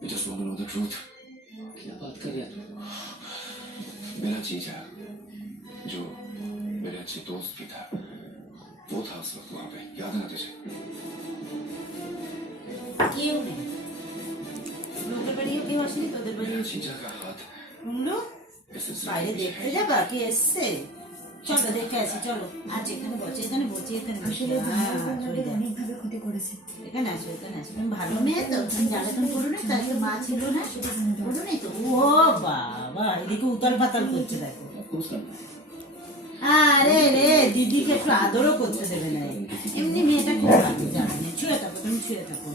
मैं just want to know the truth. क्या बात कर रहे हैं? मेरा जीजा जो मेरे अच्छे दोस्त भी था वो था उस वक्त वहां पे, याद है ना तुझे? কেউ নেই লোকের বাড়িও কেউ আসেনি তোদের বাড়িও मेरा जीजा का हाथ শুনলো इस सिलसिले বাইরে में দেখতে যাবা কি এসছে চলো দেখে আসি চলো আজ এখানে বসে এখানে বসে এখানে বসে আসলে আমাদের অনেকভাবে ক্ষতি করেছে। এখানে আসো তুমি ভালো মেয়ে তো তুমি জ্বালাতন করো না তাই তো মা ছিল না করো নাই তো ও বাবা এদিকে উতাল পাতাল করছে দেখো আরে রে দিদিকে একটু আদরও করতে দেবে না এমনি মেয়েটা খুব ভালো জানে ছুঁয়ে থাকো তুমি ছুঁয়ে থাকো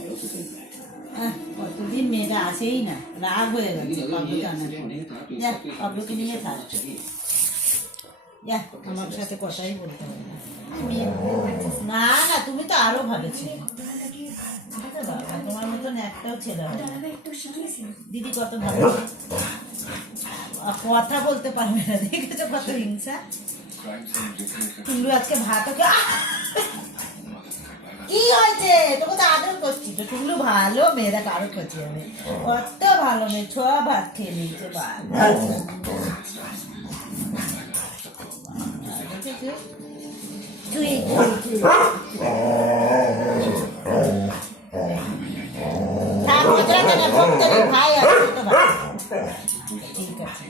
কতদিন মেয়েটা আসেই না রাগ হয়ে গেছে পাবলো জানার পরে যাক পাবলোকে নিয়ে থাক আমার সাথে কথাই বলতে হবে না না তুমি তো আরো ভালো ছিল বাবা তোমার মতন একটাও ছেলে হবে না। একটু শিখিয়েছি দিদি কত ভালো কথা বলতে পারবে না দেখেছো কত হিংসা क्राइम सीन रिक्रिएट कर টুল্লু আজকে ভাত ওকে কি হয়েছে তোকে তো আদর করছি তো টুল্লু ভালো মেয়েরা কারো করছি আমি কত ভালো মেয়ে ছোয়া ভাত খেয়ে নিয়েছে ভাই আছে তো ভাই ঠিক আছে